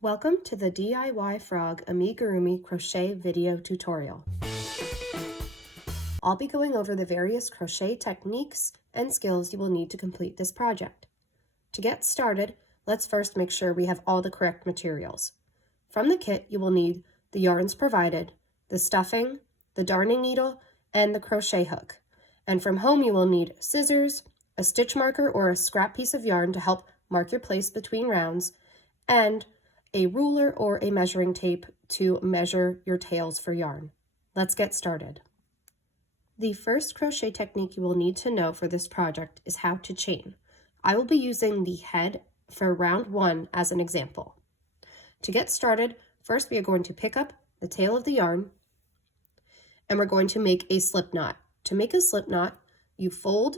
Welcome to the DIY Frog Amigurumi crochet video tutorial. I'll be going over the various crochet techniques and skills you will need to complete this project. To get started, let's first make sure we have all the correct materials. From the kit, you will need the yarns provided, the stuffing, the darning needle, and the crochet hook. And from home, you will need scissors, a stitch marker or a scrap piece of yarn to help mark your place between rounds, and a ruler or a measuring tape to measure your tails for yarn. Let's get started. The first crochet technique you will need to know for this project is how to chain. I will be using the head for round 1 as an example. To get started, first we are going to pick up the tail of the yarn and we're going to make a slip knot. To make a slip knot, you fold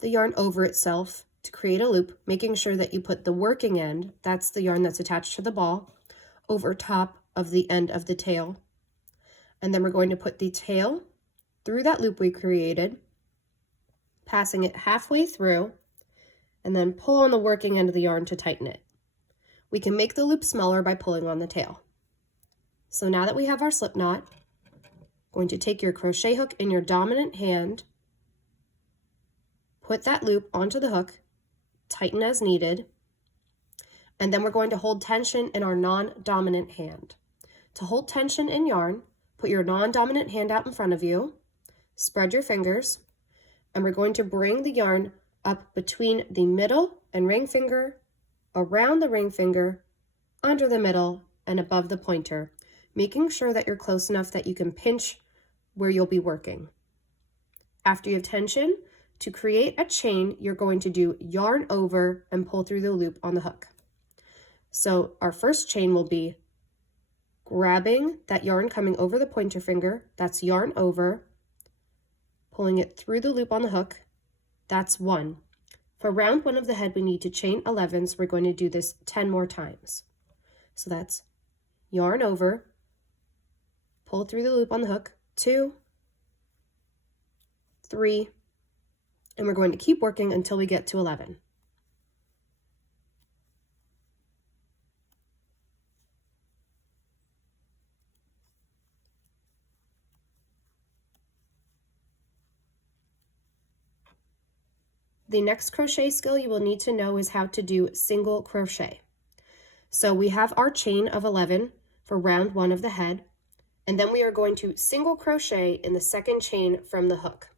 the yarn over itself to create a loop, making sure that you put the working end, that's the yarn that's attached to the ball, over top of the end of the tail. And then we're going to put the tail through that loop we created, passing it halfway through, and then pull on the working end of the yarn to tighten it. We can make the loop smaller by pulling on the tail. So now that we have our slip knot, going to take your crochet hook in your dominant hand, put that loop onto the hook, tighten as needed, and then we're going to hold tension in our non-dominant hand. To hold tension in yarn, put your non-dominant hand out in front of you, spread your fingers, and we're going to bring the yarn up between the middle and ring finger, around the ring finger, under the middle, and above the pointer, making sure that you're close enough that you can pinch where you'll be working. After you have tension, to create a chain, you're going to do yarn over and pull through the loop on the hook. So our first chain will be grabbing that yarn coming over the pointer finger, that's yarn over, pulling it through the loop on the hook, that's 1. For round 1 of the head, we need to chain 11, so we're going to do this 10 more times. So that's yarn over, pull through the loop on the hook, 2, 3, and we're going to keep working until we get to 11. The next crochet skill you will need to know is how to do single crochet. So we have our chain of 11 for round 1 of the head, and then we are going to single crochet in the second chain from the hook.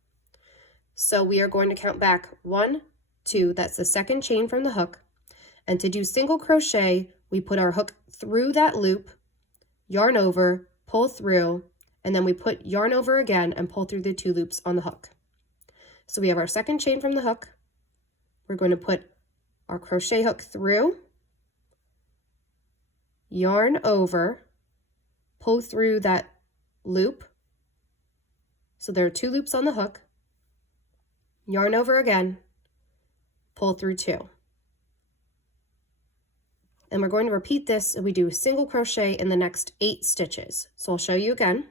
So we are going to count back 1, 2, that's the second chain from the hook. And to do single crochet, we put our hook through that loop, yarn over, pull through, and then we put yarn over again and pull through the 2 loops on the hook. So we have our second chain from the hook. We're going to put our crochet hook through, yarn over, pull through that loop. So there are 2 loops on the hook. Yarn over again, pull through 2. And we're going to repeat this, and we do single crochet in the next 8 stitches. So I'll show you again.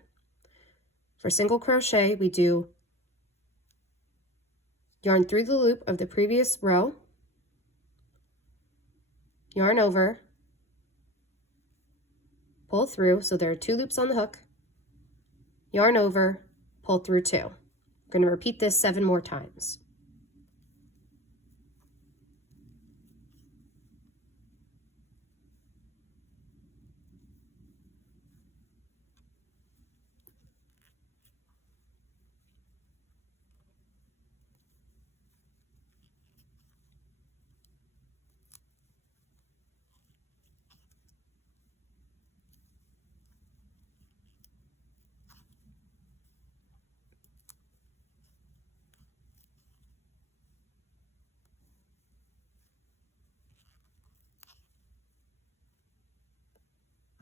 For single crochet, we do yarn through the loop of the previous row, yarn over, pull through, so there are 2 loops on the hook, yarn over, pull through 2. We're going to repeat this 7 more times.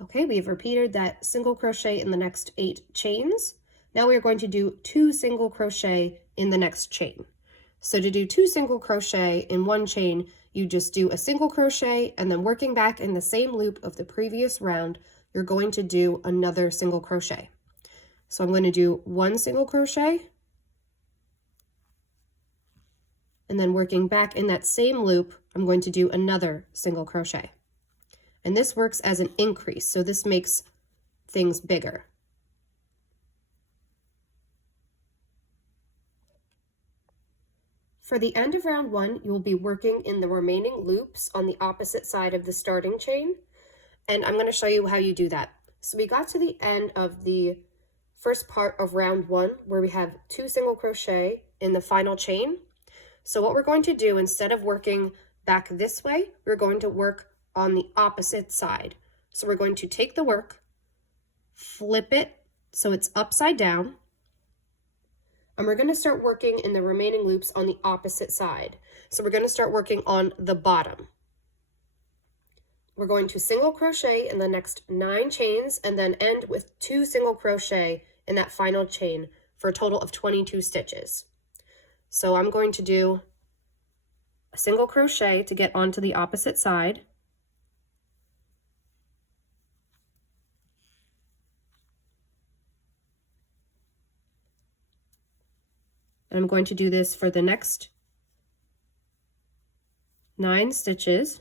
Okay, we've repeated that single crochet in the next 8 chains. Now we are going to do 2 single crochet in the next chain. So to do 2 single crochet in 1 chain, you just do a single crochet, and then working back in the same loop of the previous round, you're going to do another single crochet. So I'm going to do 1 single crochet, and then working back in that same loop, I'm going to do another single crochet. And this works as an increase, so this makes things bigger. For the end of round 1, you will be working in the remaining loops on the opposite side of the starting chain, and I'm going to show you how you do that. So we got to the end of the first part of round 1 where we have 2 single crochet in the final chain. So what we're going to do, instead of working back this way, we're going to work on the opposite side. So we're going to take the work, flip it so it's upside down, and we're going to start working in the remaining loops on the opposite side. So we're going to start working on the bottom. We're going to single crochet in the next 9 chains and then end with 2 single crochet in that final chain for a total of 22 stitches. So I'm going to do a single crochet to get onto the opposite side. And I'm going to do this for the next 9 stitches.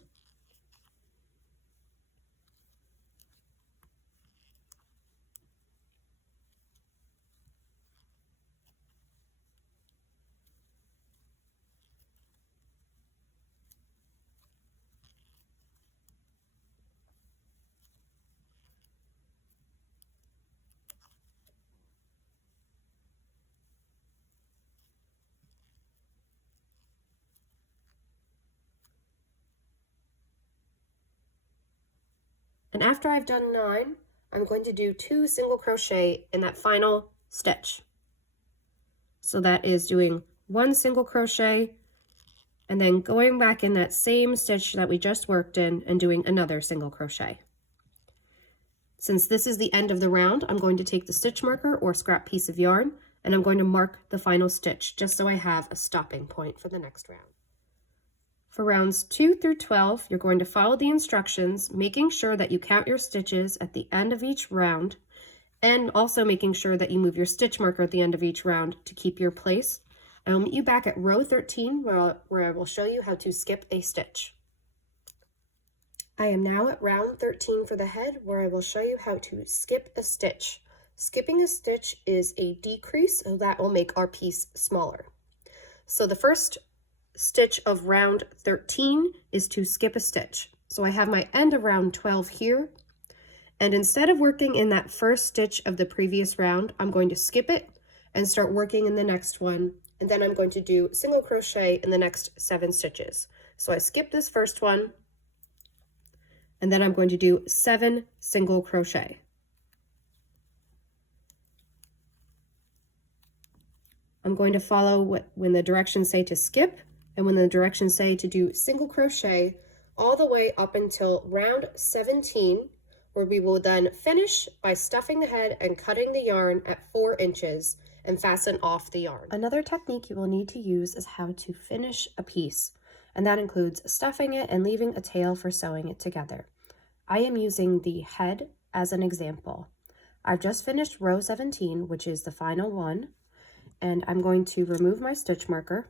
And after I've done 9, I'm going to do 2 single crochet in that final stitch. So that is doing 1 single crochet and then going back in that same stitch that we just worked in and doing another single crochet. Since this is the end of the round, I'm going to take the stitch marker or scrap piece of yarn and I'm going to mark the final stitch just so I have a stopping point for the next round. For rounds 2 through 12, you're going to follow the instructions, making sure that you count your stitches at the end of each round, and also making sure that you move your stitch marker at the end of each round to keep your place. And I'll meet you back at row 13 where I will show you how to skip a stitch. I am now at round 13 for the head where I will show you how to skip a stitch. Skipping a stitch is a decrease, so that will make our piece smaller. So the first stitch of round 13 is to skip a stitch. So I have my end of round 12 here, and instead of working in that first stitch of the previous round, I'm going to skip it and start working in the next one, and then I'm going to do single crochet in the next 7 stitches. So I skip this first one, and then I'm going to do 7 single crochet. I'm going to follow when the directions say to skip and when the directions say to do single crochet all the way up until round 17, where we will then finish by stuffing the head and cutting the yarn at 4 inches and fasten off the yarn. Another technique you will need to use is how to finish a piece, and that includes stuffing it and leaving a tail for sewing it together. I am using the head as an example. I've just finished row 17, which is the final one, and I'm going to remove my stitch marker.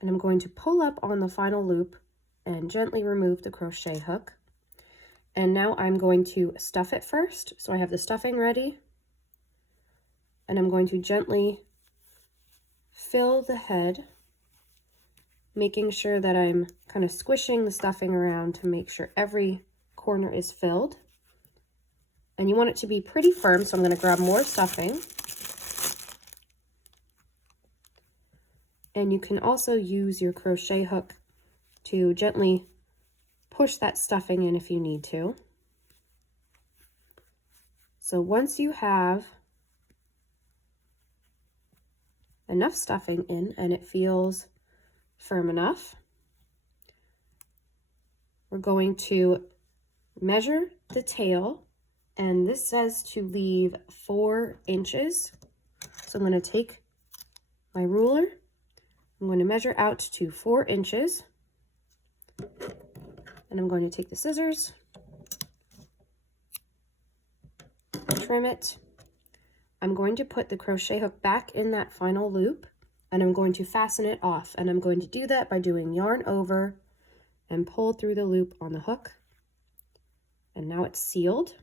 And I'm going to pull up on the final loop and gently remove the crochet hook. And now I'm going to stuff it first. So I have the stuffing ready. And I'm going to gently fill the head, making sure that I'm kind of squishing the stuffing around to make sure every corner is filled. And you want it to be pretty firm, so I'm going to grab more stuffing. And you can also use your crochet hook to gently push that stuffing in if you need to. So once you have enough stuffing in and it feels firm enough, we're going to measure the tail, and this says to leave 4 inches. So I'm going to take my ruler, I'm going to measure out to 4 inches, and I'm going to take the scissors, trim it. I'm going to put the crochet hook back in that final loop, and I'm going to fasten it off, and I'm going to do that by doing yarn over and pull through the loop on the hook. And now it's sealed.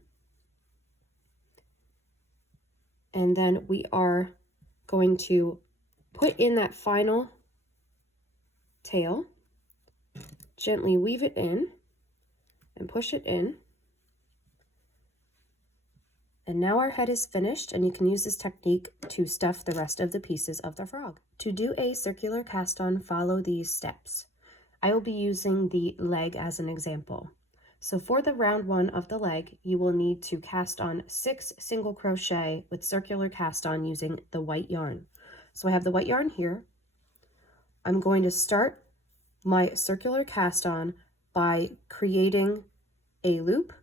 And then we are going to put in that final tail, gently weave it in and push it in. And now our head is finished, and you can use this technique to stuff the rest of the pieces of the frog. To do a circular cast on, follow these steps. I will be using the leg as an example. So for the round one of the leg, you will need to cast on 6 single crochet with circular cast on using the white yarn. So I have the white yarn here. I'm going to start my circular cast on by creating a loop,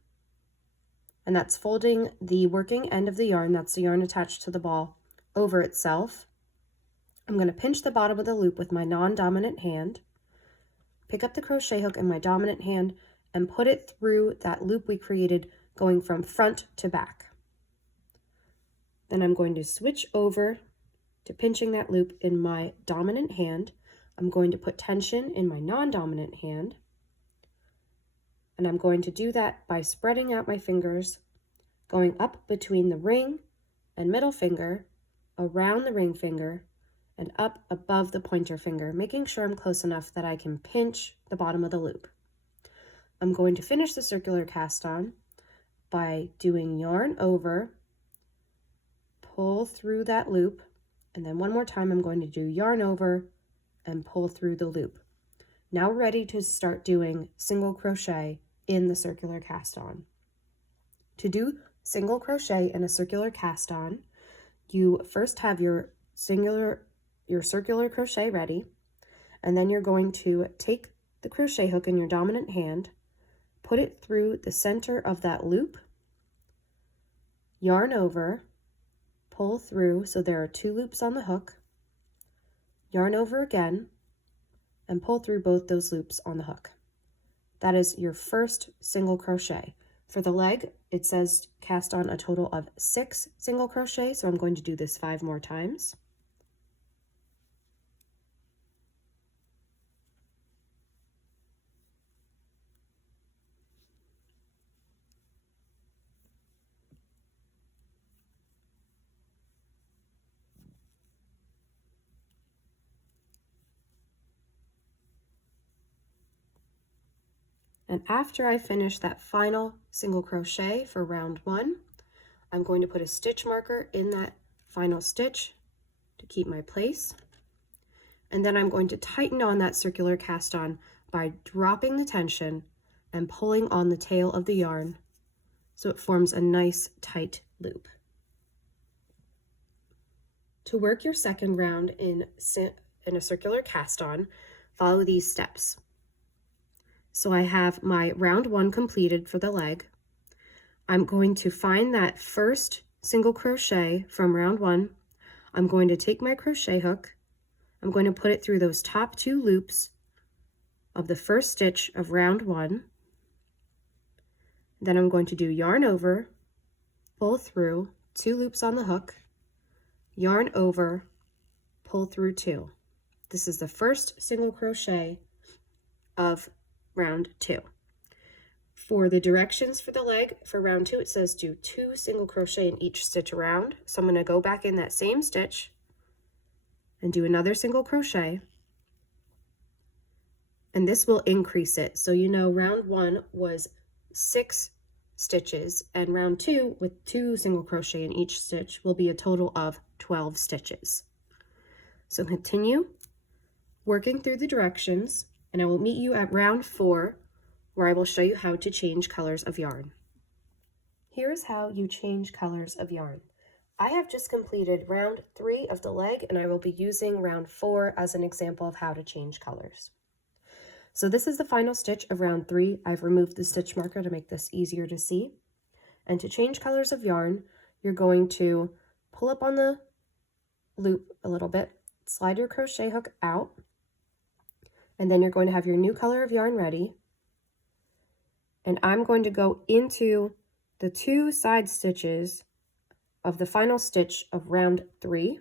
and that's folding the working end of the yarn, that's the yarn attached to the ball, over itself. I'm going to pinch the bottom of the loop with my non-dominant hand, pick up the crochet hook in my dominant hand, and put it through that loop we created going from front to back. Then I'm going to switch over to pinching that loop in my dominant hand. I'm going to put tension in my non-dominant hand, and I'm going to do that by spreading out my fingers, going up between the ring and middle finger, around the ring finger, and up above the pointer finger, making sure I'm close enough that I can pinch the bottom of the loop. I'm going to finish the circular cast on by doing yarn over, pull through that loop, and then one more time I'm going to do yarn over and pull through the loop. Now ready to start doing single crochet in the circular cast on. To do single crochet in a circular cast on, you first have your circular crochet ready, and then you're going to take the crochet hook in your dominant hand, put it through the center of that loop, yarn over, pull through, so there are 2 loops on the hook, yarn over again, and pull through both those loops on the hook. That is your first single crochet. For the leg, it says cast on a total of 6 single crochet, so I'm going to do this 5 more times. And after I finish that final single crochet for round 1, I'm going to put a stitch marker in that final stitch to keep my place. And then I'm going to tighten on that circular cast on by dropping the tension and pulling on the tail of the yarn so it forms a nice tight loop. To work your second round in a circular cast on, follow these steps. So I have my round 1 completed for the leg. I'm going to find that first single crochet from round 1. I'm going to take my crochet hook. I'm going to put it through those top 2 loops of the first stitch of round 1. Then I'm going to do yarn over, pull through, 2 loops on the hook, yarn over, pull through 2. This is the first single crochet of round 2. For the directions for the leg, for round 2, it says do 2 single crochet in each stitch around. So I'm going to go back in that same stitch and do another single crochet. And this will increase it. So you know round 1 was 6 stitches, and round 2 with 2 single crochet in each stitch will be a total of 12 stitches. So continue working through the directions, and I will meet you at round 4, where I will show you how to change colors of yarn. Here is how you change colors of yarn. I have just completed round 3 of the leg, and I will be using round 4 as an example of how to change colors. So this is the final stitch of round 3. I've removed the stitch marker to make this easier to see. And to change colors of yarn, you're going to pull up on the loop a little bit, slide your crochet hook out, and then you're going to have your new color of yarn ready. And I'm going to go into the 2 side stitches of the final stitch of round 3.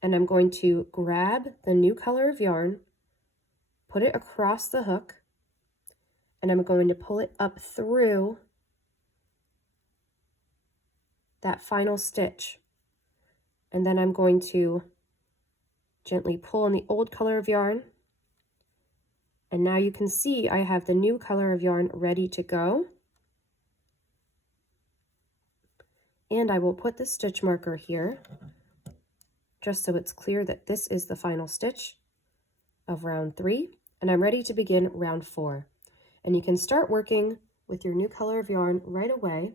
And I'm going to grab the new color of yarn, put it across the hook, and I'm going to pull it up through that final stitch. And then I'm going to gently pull on the old color of yarn. And now you can see I have the new color of yarn ready to go. And I will put the stitch marker here, just so it's clear that this is the final stitch of round 3. And I'm ready to begin round 4. And you can start working with your new color of yarn right away.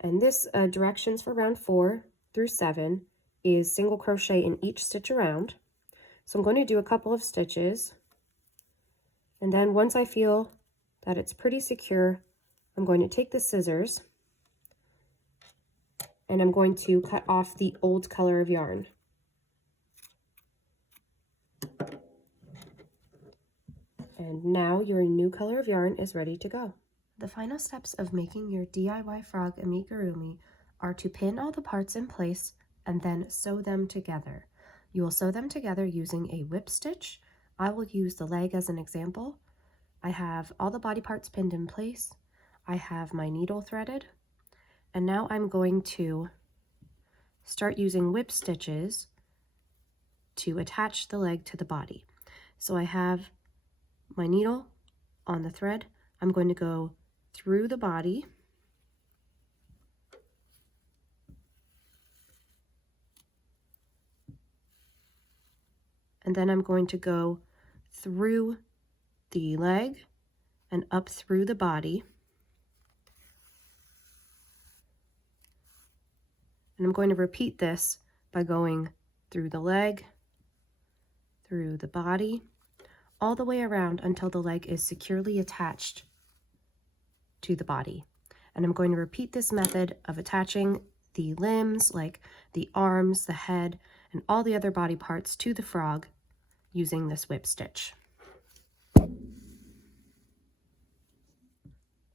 And this directions for round 4 through 7 is single crochet in each stitch around. So I'm going to do a couple of stitches, and then once I feel that it's pretty secure, I'm going to take the scissors and I'm going to cut off the old color of yarn. And now your new color of yarn is ready to go. The final steps of making your DIY frog amigurumi are to pin all the parts in place and then sew them together. You will sew them together using a whip stitch. I will use the leg as an example. I have all the body parts pinned in place. I have my needle threaded. And now I'm going to start using whip stitches to attach the leg to the body. So I have my needle on the thread. I'm going to go through the body and then I'm going to go through the leg and up through the body. And I'm going to repeat this by going through the leg, through the body, all the way around until the leg is securely attached to the body. And I'm going to repeat this method of attaching the limbs, like the arms, the head, and all the other body parts to the frog using this whip stitch.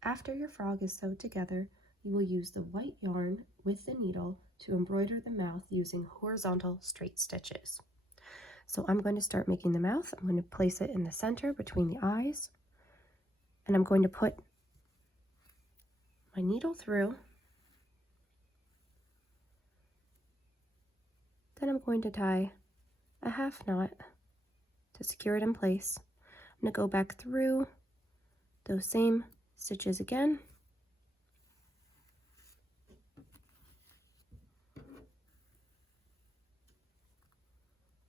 After your frog is sewed together, you will use the white yarn with the needle to embroider the mouth using horizontal straight stitches. So I'm going to start making the mouth. I'm going to place it in the center between the eyes, and I'm going to put my needle through. Then I'm going to tie a half knot to secure it in place. I'm going to go back through those same stitches again.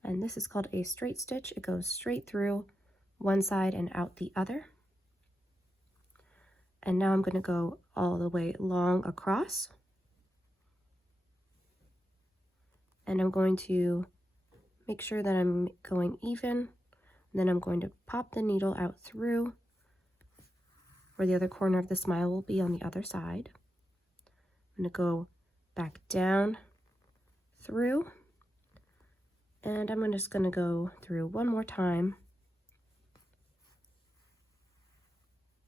And this is called a straight stitch. It goes straight through one side and out the other. And now I'm going to go all the way long across. And I'm going to make sure that I'm going even. And then I'm going to pop the needle out through where the other corner of the smile will be on the other side. I'm going to go back down through. And I'm just going to go through one more time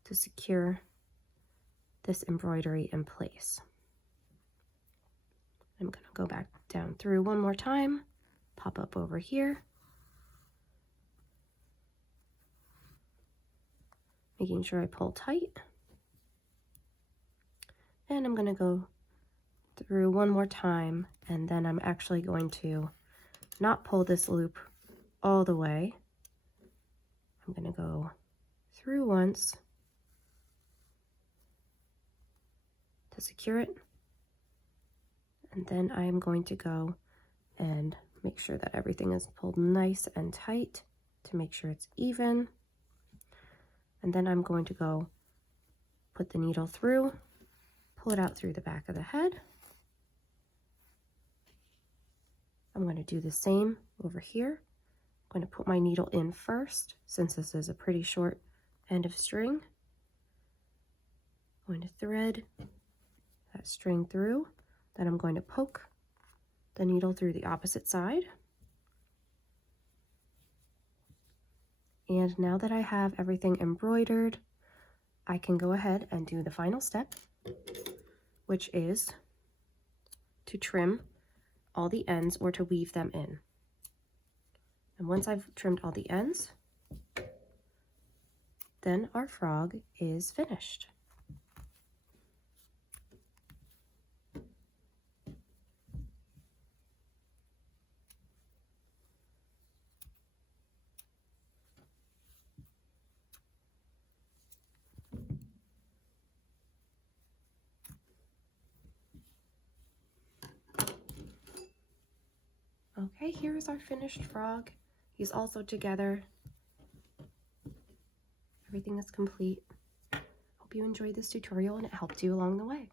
to secure this embroidery in place. I'm going to go back down through one more time, pop up over here, making sure I pull tight. And I'm going to go through one more time, and then I'm actually going to not pull this loop all the way. I'm going to go through once to secure it, and then I am going to go and make sure that everything is pulled nice and tight to make sure it's even. And then I'm going to go put the needle through, pull it out through the back of the head. I'm going to do the same over here. I'm going to put my needle in first, since this is a pretty short end of string. I'm going to thread that string through, then I'm going to poke the needle through the opposite side. And now that I have everything embroidered, I can go ahead and do the final step, which is to trim all the ends or to weave them in. And once I've trimmed all the ends, then our frog is finished. Okay, here's our finished frog. He's also together. Everything is complete. Hope you enjoyed this tutorial and it helped you along the way.